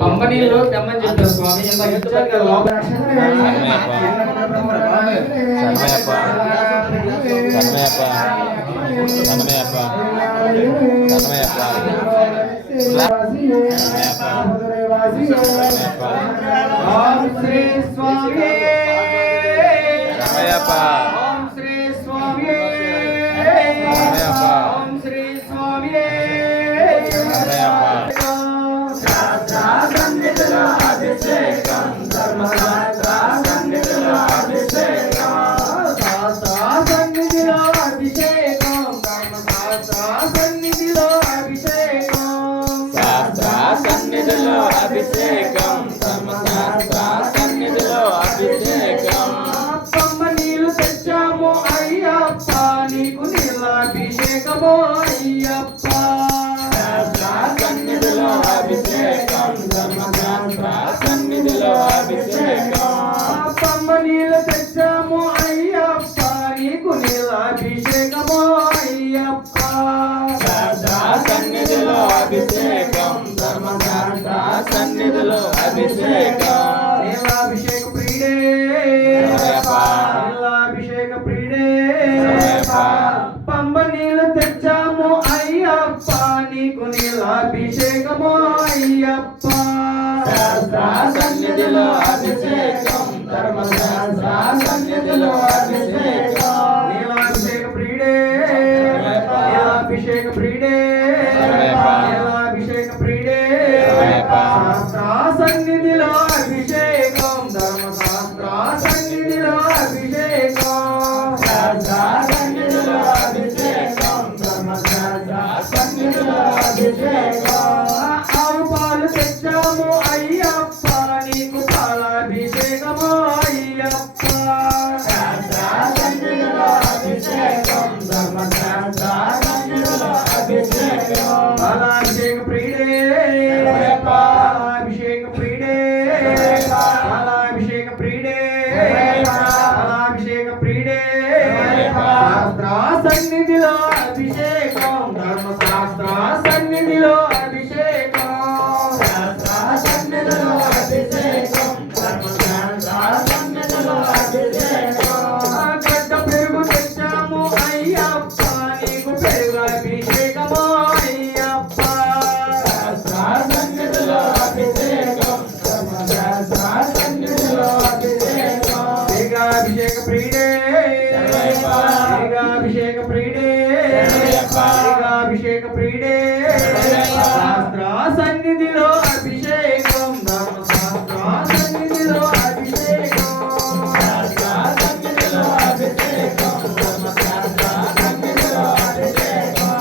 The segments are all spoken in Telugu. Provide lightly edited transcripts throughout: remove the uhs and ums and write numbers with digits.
కంపెనీలో తెమ్మని చెప్పారు స్వామి. ఎంత ఇచ్చారు కదా లోపల. ఓం శ్రీ స్వామి ఓం శ్రీ స్వామి ఓం శ్రీ స్వామి సన్నిధిలో అభిషేకం ధర్మశాస్త్ర సన్నిధిలో అభిషేకం శాస్త్ర సన్నిధిలో అభిషేకం ధర్మశాస్త్ర సన్నిధిలో అభిషేకం శాస్త్ర సన్నిధిలో అభిషేకం ధర్మశాస్త్ర సన్నిధిలో అభిషేకం అప్పమ్మ నీళ్ళు తెచ్చాము అయ్యప్ప నీకు నీళ్ళాభిషేకము అయ్యప్ప సన్నిధిలో అభిషేకం ధర్మశాస్త్ర సన్నిధిలో అభిషేకం అప్పమ్మ నీళ్ళు తెచ్చాము అయ్యప్ప నీకు నీళ్ళాభిషేకము అయ్యప్ప సన్నిధిలో అభిషేకం ధర్మశాస్త్ర సన్నిధిలో అభిషేకం నీళ్ళాభిషేక ప్రియుడే నీళ్ళాభిషేక ప్రియుడే పంబ నీళ్ళు తెచ్చాము అయ్యప్ప నీకు నీళ్ళాభిషేకము అయ్యప్ప సన్నిధిలో అభిషేకం ధర్మశాస్త్ర సన్నిధిలో అభిషేకం నీళ్ళాభిషేక ప్రియుడే నీళ్ళాభిషేక ప్రియుడే నీళ్ళాభిషేక ప్రియుడే శాస్త్ర సన్నిధిలో అభిషేకం ధర్మశాస్త్ర సన్నిధిలో అభిషేకం సన్నిధిలో అభిషేకం ధర్మశాస్త్ర సన్నిధిలో అభిషేకం ఆవు పాలు తెచ్చాము అయ్యప్ప నీకు పాలాభిషేకము అయ్యప్ప సన్నిధిలో అభిషేకం ధర్మశాస్త్ర సన్నిధిలో అభిషేకం పాలాభిషేక ప్రియుడే పాలాభిషేక ప్రియుడే పాలాభిషేక ప్రియుడే పాలాభిషేక ప్రియుడే శాస్త్ర సన్నిధిలో అభిషేకం ధర్మశాస్త్ర సన్నిధిలో అభిషేకం శాస్త్ర సన్నిధిలో అభిషేకం ధర్మశాస్త్ర సన్నిధిలో అభిషేకం గడ్డ పెరుగు తెచ్చాము అయ్యప్ప నీకు పెరుగు అభిషేకము అయ్యప్ప శాస్త్ర సన్నిధిలో అభిషేకం ధర్మశాస్త్ర సన్నిధిలో అభిషేకం అభిషేక ప్రియుడే అభిషేక ప్రియుడే అభిషేక ప్రియుడే శాస్త్ర సన్నిధిలో అభిషేకం ధర్మశాస్త్ర సన్నిధిలో అభిషేకం శాస్త్ర సన్నిధిలో అభిషేకం ధర్మశాస్త్ర సన్నిధిలో అభిషేకం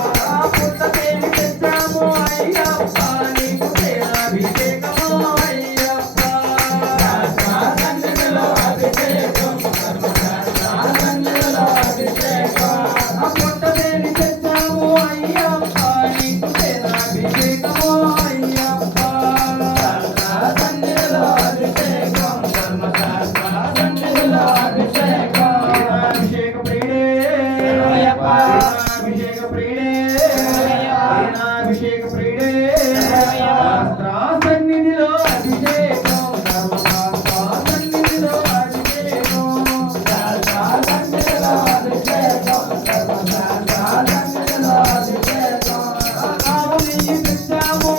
పుట్టకేమి తెచ్చాము అయ్యప్ప నీకు అభిషేకము అయ్యప్ప శాస్త్ర సన్నిధిలో అభిషేకం ధర్మశాస్త్ర సన్నిధిలో అభిషేకం పుట్టకేమి తెచ్చాము అయ్యప్ప నీకు అభిషేకము అయ్యప్ప సన్నిధిలో అభిషేకం ధర్మశాస్త్ర సన్నిధిలో అభిషేకం అభిషేక ప్రియుడే అభిషేక ప్రియుడే అభిషేక ప్రియుడే శాస్త్ర సన్నిధిలో అభిషేకం ధర్మశాస్త్ర సన్నిధిలో అభిషేకం శాస్త్ర సన్నిధిలో అభిషేకం ధర్మశాస్త్ర సన్నిధిలో అభిషేకం ఆవు నెయ్యి తెచ్చాము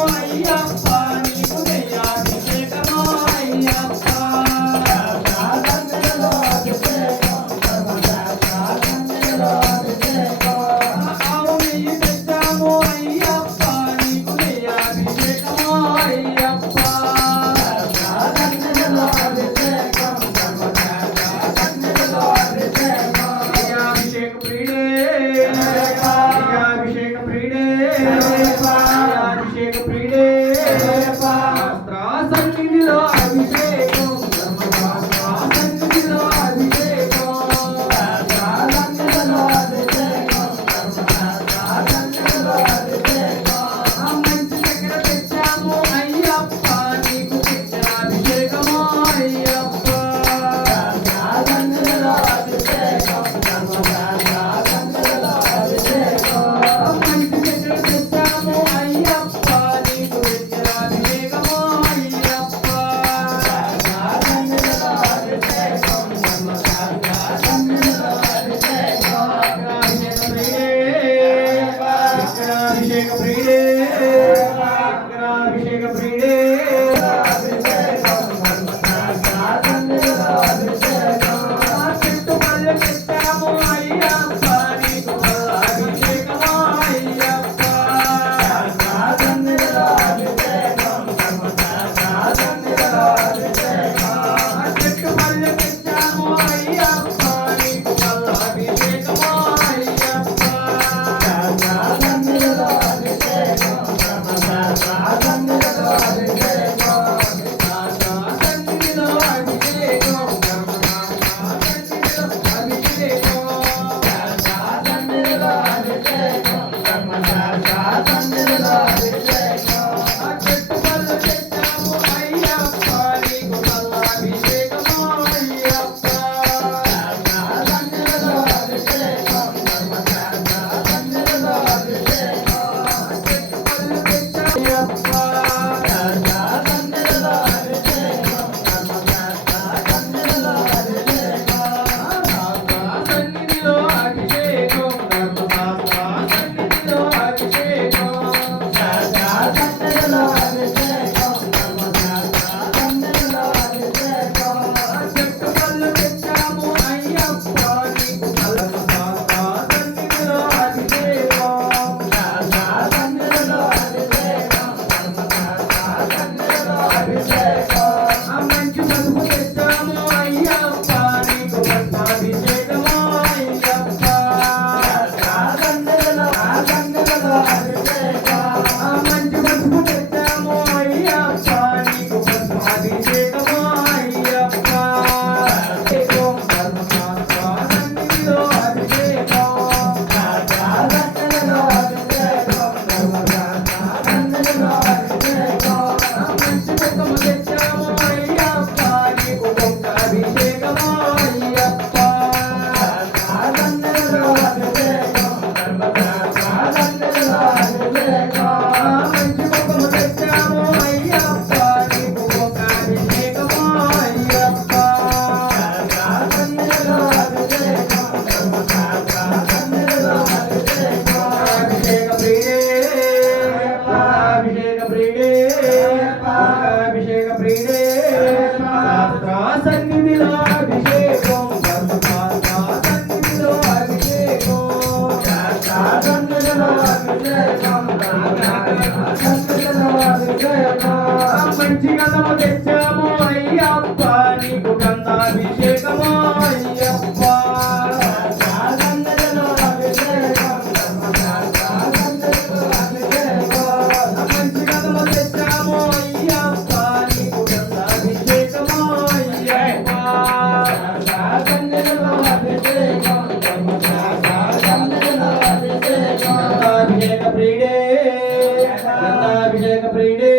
అభిషేక ప్రియుడే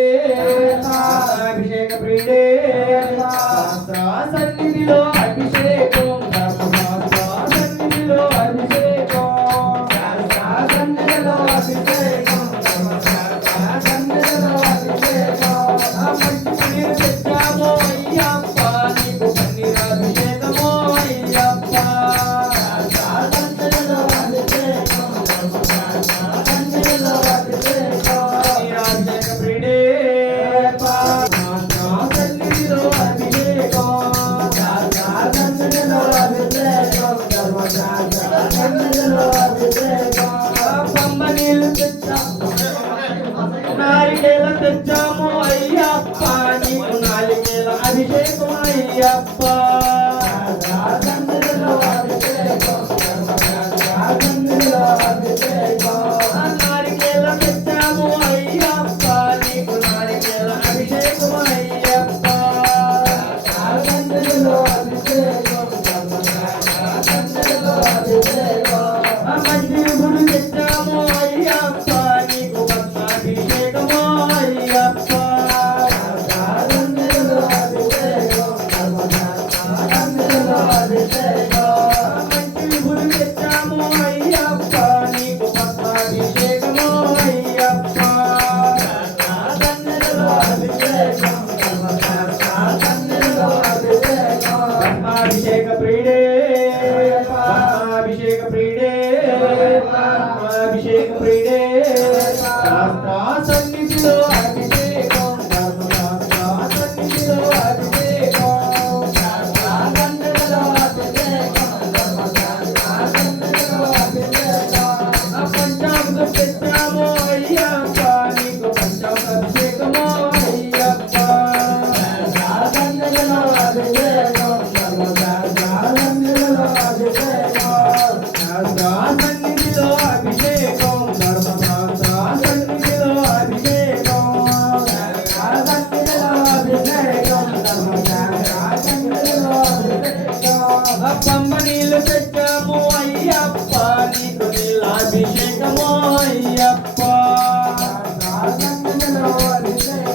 అభిషేక ప్రియుడే శాస్త్ర సన్నిధిలో అభిషేకం ధర్మశాస్త్ర సన్నిధిలో అభిషేకం శాస్త్ర సన్నిధిలో అభిషేకం ధర్మశాస్త్ర సన్నిధిలో అభిషేకం మంచి పన్నీరు తెచ్చాము అయ్యప్ప నీకు పన్నీరు అభిషేకము అయ్యప్ప శాస్త్ర సన్నిధిలో అభిషేకం ధర్మశాస్త్ర సన్నిధిలో అభిషేకం అభిషేక ప్రియుడే సన్నిధిలో అభిషేకం సన్నిధిలో అభిషేకం సన్నిధిలో అభిషేకం పంబ నీళ్ళు తెచ్చాము నారికేల తెచ్చాము అయ్యప్ప నీకు నారికేల అభిషేకం అయ్యప్ప సన్నిధిలో అభిషేకం సన్నిధిలో అభిషేకం నారికేల తెచ్చాము అయ్యప్ప నీకు నారికేల అభిషేకం అయ్యప్ప సన్నిధిలో అభిషేకం సన్నిధిలో అభిషేకం మంచి గుడి తెచ్చాము అయ్యప్ప నీకు పద్మాభిషేకము అయ్యప్ప సన్నిధిలో అభిషేకం సన్నిధిలో అభిషేకం మంచి గుడి తెచ్చాము అయ్యప్ప నీకు పద్మాభిషేకము అయ్యప్ప సన్నిధిలో అభిషేకం సన్నిధిలో అభిషేకం అభిషేక ప్రియుడే అభిషేక ప్రియుడే అభిషేక ప్రియుడే శాస్త్ర సన్నిధిలో అభిషేకం ధర్మశాస్త్ర సన్నిధిలో అభిషేకం శాస్త్ర సన్నిధిలో అభిషేకం ధర్మశాస్త్ర సన్నిధిలో అభిషేకం పంచామృతం తెచ్చాము అయ్యప్ప నీకు పంచామృతాభిషేకము అయ్యప్ప సన్నిధిలో అభిషేకం ధర్మశాస్త్ర సన్నిధిలో అభిషేకం శాస్త్ర సన్నిధిలో అభిషేకం ధర్మశాస్త్ర సన్నిధిలో అభిషేకం సన్నిధిలో అభిషేకం ధర్మశాస్త్ర సన్నిధిలో అభిషేకం పంబ నీళ్ళు తెచ్చాము అయ్యప్ప నీకు నీళ్ళ అభిషేకము అయ్యప్ప సన్నిధిలో అభిషేకం